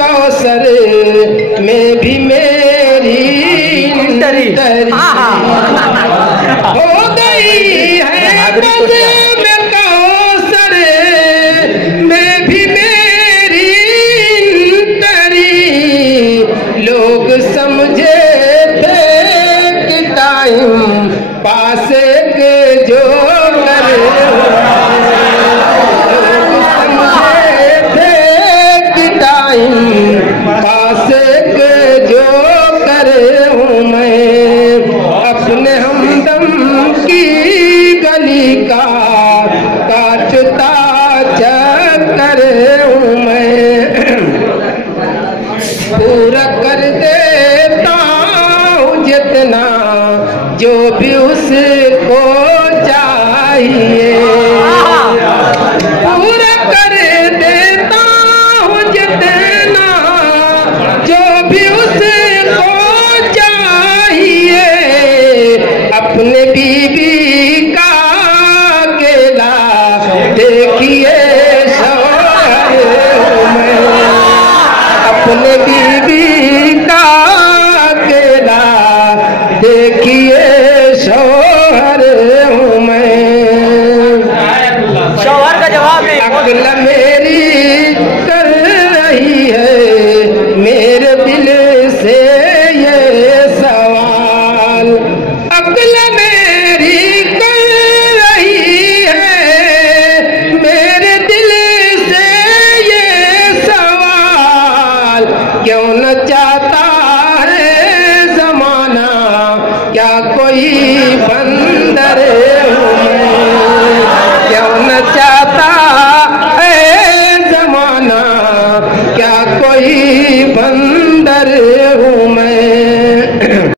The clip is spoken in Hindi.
कौसर में भी मेरी तरी हो गई है बज़ में कौसर में भी मेरी तरी। लोग समझे थे कि टाइम पासे के जो करे, पासे के जो करे हूँ मैं। अपने हमदम की गली का काटता चक्कर हूँ मैं। पूरा कर देता हूँ जितना जो भी उसको चाहिए। पूरा कर देता हूँ जितना जो भी उसको चाहिए। अपने बीवी का अकेला देखिए शौहर मैं। अपने बीवी का अकेला देखिए शौहर हूँ मैं। शौहर का जवाब है। अक्ल मेरी कर रही है मेरे दिल से ये सवाल। अक्ल मेरी कर रही है मेरे दिल से ये सवाल। क्यों न चाहता है जमाना क्या कोई बंदर हूँ मैं। क्यों न चाहता है जमाना क्या कोई बंदर हूँ मैं।